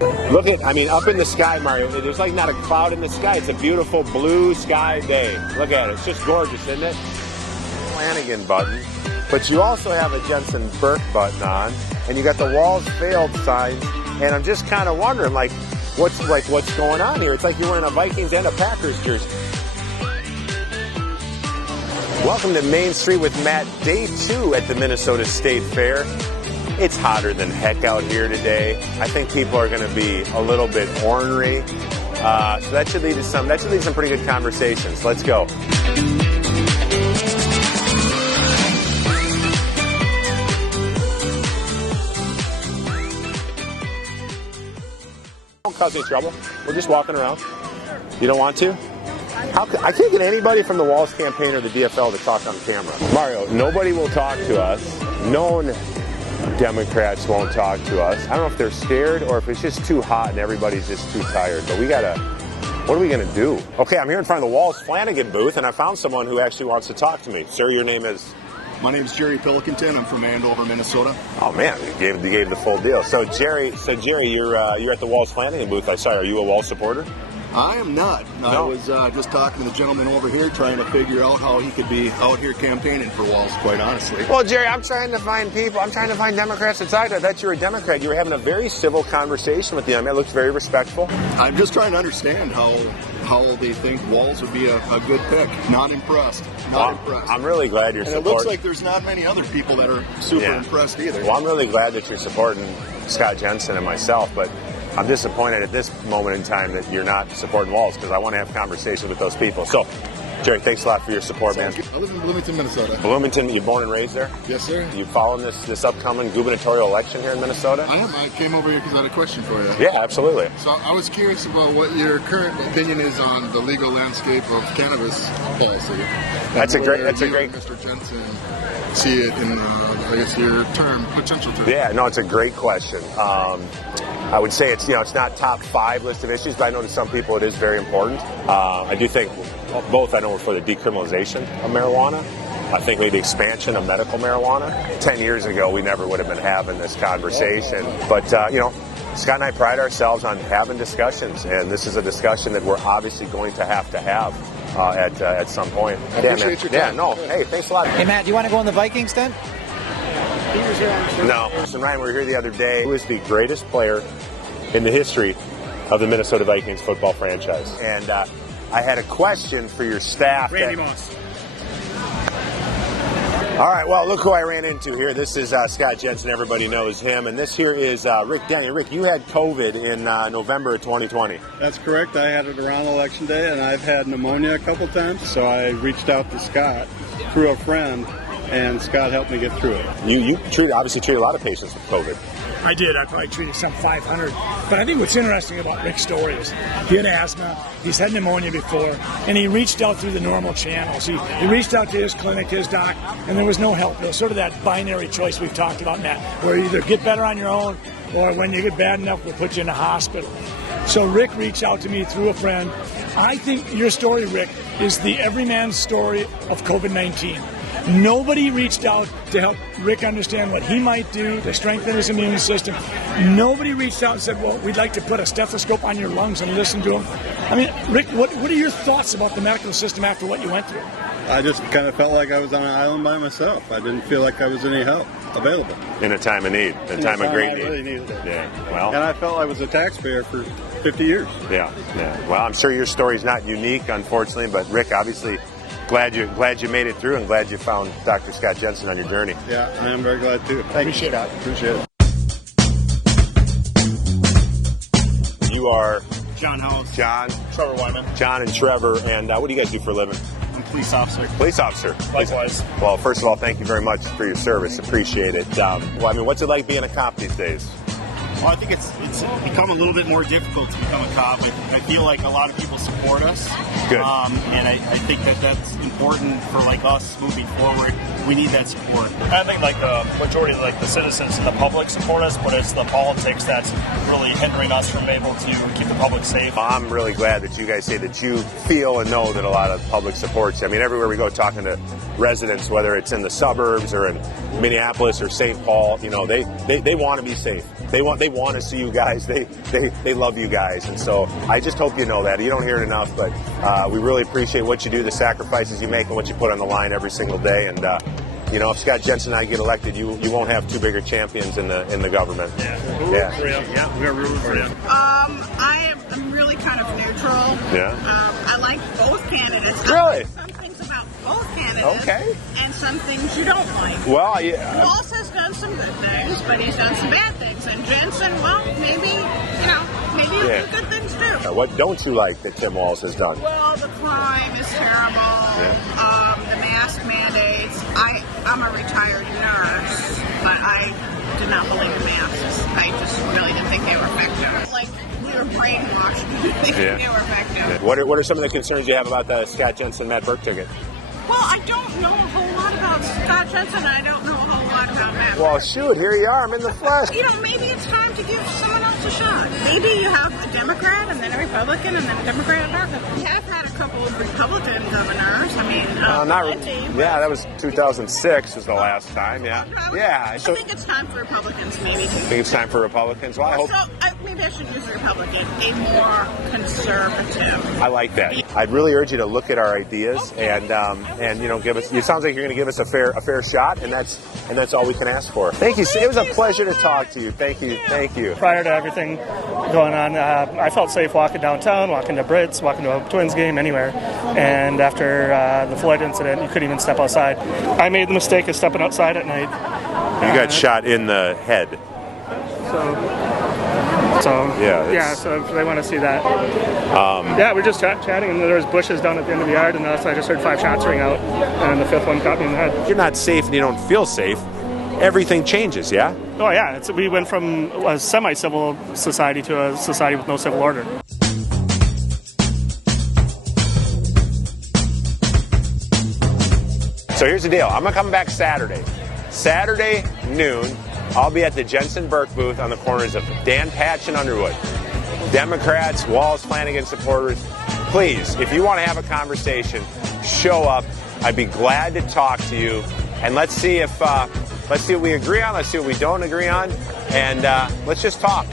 Look at, I mean, up in the sky, Mario, there's like not a cloud in the sky. It's a beautiful blue sky day. Look at it. It's just gorgeous, isn't it? Flanagan button. But you also have a Jensen Burke button on, and you got the Walls Failed signs, and I'm just kind of wondering, what's going on here? It's like you're wearing a Vikings and a Packers jersey. Welcome to Main Street with Matt, day 2 at the Minnesota State Fair. It's hotter than heck out here today. I think people are going to be a little bit ornery. So that should lead to some pretty good conversations. Let's go. Don't cause any trouble. We're just walking around. You don't want to? I can't get anybody from the Walls campaign or the DFL to talk on camera. Mario, nobody will talk to us. Known Democrats won't talk to us. I don't know if they're scared or if it's just too hot and everybody's just too tired. But what are we gonna do? Okay, I'm here in front of the Walls Flanagan booth, and I found someone who actually wants to talk to me. Sir, your name is? My name is Jerry Pilkington. I'm from Andover, Minnesota. Oh man, you gave the full deal. So Jerry, you're at the Walls Flanagan booth. I saw. Are you a Walls supporter? I am not. No. I was just talking to the gentleman over here, trying to figure out how he could be out here campaigning for Walls, quite honestly. Well, Jerry, I'm trying to find people. I'm trying to find Democrats to talk to. I thought you were a Democrat. You were having a very civil conversation with them. It looks very respectful. I'm just trying to understand how they think Walls would be a good pick. Not impressed. Impressed. I'm really glad you're supporting. It looks like there's not many other people that are super impressed either. Well, I'm really glad that you're supporting Scott Jensen and myself, but I'm disappointed at this moment in time that you're not supporting Walls, because I want to have conversations with those people. So, Jerry, thanks a lot for your support, man. I live in Bloomington, Minnesota. Bloomington, you born and raised there? Yes, sir. You following this upcoming gubernatorial election here in Minnesota? I am. I came over here because I had a question for you. Yeah, absolutely. So I was curious about what your current opinion is on the legal landscape of cannabis policy. That's a great. Mr. Jensen, see it in, I guess, your potential term. Yeah, no, it's a great question. I would say it's not top 5 list of issues, but I know to some people it is very important. I do think both. I know we're for the decriminalization of marijuana. I think maybe expansion of medical marijuana. 10 years ago, we never would have been having this conversation. But Scott and I pride ourselves on having discussions, and this is a discussion that we're obviously going to have at some point. I appreciate your time. Yeah, no. Hey, thanks a lot. Hey, Matt, do you want to go on the Vikings then? No. Listen, Ryan, we were here the other day. Who is the greatest player in the history of the Minnesota Vikings football franchise? And I had a question for your staff. Randy Moss. All right, well, look who I ran into here. This is Scott Jensen. Everybody knows him. And this here is Rick Denny. Rick, you had COVID in November of 2020. That's correct. I had it around Election Day, and I've had pneumonia a couple times. So I reached out to Scott through a friend, and Scott helped me get through it. You obviously treat a lot of patients with COVID. I did. I probably treated some 500. But I think what's interesting about Rick's story is he had asthma, he's had pneumonia before, and he reached out through the normal channels. He reached out to his clinic, his doc, and there was no help. It was sort of that binary choice we've talked about, Matt, where you either get better on your own, or when you get bad enough, we'll put you in the hospital. So Rick reached out to me through a friend. I think your story, Rick, is the everyman's story of COVID-19. Nobody reached out to help Rick understand what he might do to strengthen his immune system. Nobody reached out and said, well, we'd like to put a stethoscope on your lungs and listen to him. I mean, Rick, what are your thoughts about the medical system after what you went through? I just kind of felt like I was on an island by myself. I didn't feel like I was any help available. In a time of need, in a time of great need. I really needed it. Yeah, well. And I felt I was a taxpayer for 50 years. Yeah. Well, I'm sure your story's not unique, unfortunately, but Rick, obviously, glad you made it through, and glad you found Dr. Scott Jensen on your journey. Yeah, I am very glad too. Thank you, Scott. Appreciate it. You are John House. John. Trevor Wyman. John and Trevor, and what do you guys do for a living? I'm a police officer. Police officer. Likewise. Well, first of all, thank you very much for your service. Appreciate it. What's it like being a cop these days? Well, I think it's become a little bit more difficult to become a cop. I feel like a lot of people support us. Good. And I think that's important for us moving forward. We need that support. I think the majority of the citizens and the public support us, but it's the politics that's really hindering us from able to keep the public safe. I'm really glad that you guys say that you feel and know that a lot of public supports you. I mean, everywhere we go talking to residents, whether it's in the suburbs or in Minneapolis or St. Paul, they want to be safe. They want want to see you guys. They love you guys, and so I just hope you know that. You don't hear it enough, but we really appreciate what you do, the sacrifices you make, and what you put on the line every single day. And if Scott Jensen and I get elected, you won't have two bigger champions in the government. Yeah, we're rooting for you. I am really kind of neutral. Yeah. I like both candidates. Really? I like some things about both candidates. Okay. And some things you don't like. Well, yeah. Walz has done some good things, but he's done some bad things. And Jensen, well, maybe he'll do good things too. What don't you like that Tim Walz has done? Well, the crime is terrible. Yeah. The mask mandates. I'm a retired nurse, but I did not believe in masks. I just really didn't think they were effective. Like, we were brainwashed to think they were effective. What are some of the concerns you have about the Scott Jensen Matt Burke ticket? Well, I don't know a whole lot about Scott Jensen. I don't know a whole lot about Matt. Well, shoot, here you are. I'm in the flesh. Maybe it's time to give someone else a shot. Maybe you have a Democrat and then a Republican and then a Democrat and a We have had a couple of Republican governors. I mean, that was 2006 was the last time. Yeah. I think it's time for Republicans, maybe. Think it's time for Republicans? Well, I hope. Maybe I should use a Republican, a more conservative. I like that. I'd really urge you to look at our ideas and give us. It sounds like you're going to give us a fair shot, and that's all we can ask for. Thank you. It was a pleasure to talk to you. Thank you. Prior to everything going on, I felt safe walking downtown, walking to Brits, walking to a Twins game, anywhere. And after the Floyd incident, you couldn't even step outside. I made the mistake of stepping outside at night. You got shot in the head. So if they want to see that. We're just chatting, and there was bushes down at the end of the yard, and so I just heard 5 shots ring out, and the 5th one caught me in the head. You're not safe and you don't feel safe. Everything changes, yeah? Oh, yeah. We went from a semi-civil society to a society with no civil order. So here's the deal. I'm going to come back Saturday. Saturday noon, I'll be at the Jensen Burke booth on the corners of Dan Patch and Underwood. Democrats, Walz, Flanagan supporters, please, if you want to have a conversation, show up. I'd be glad to talk to you. And let's see what we agree on. Let's see what we don't agree on. And let's just talk.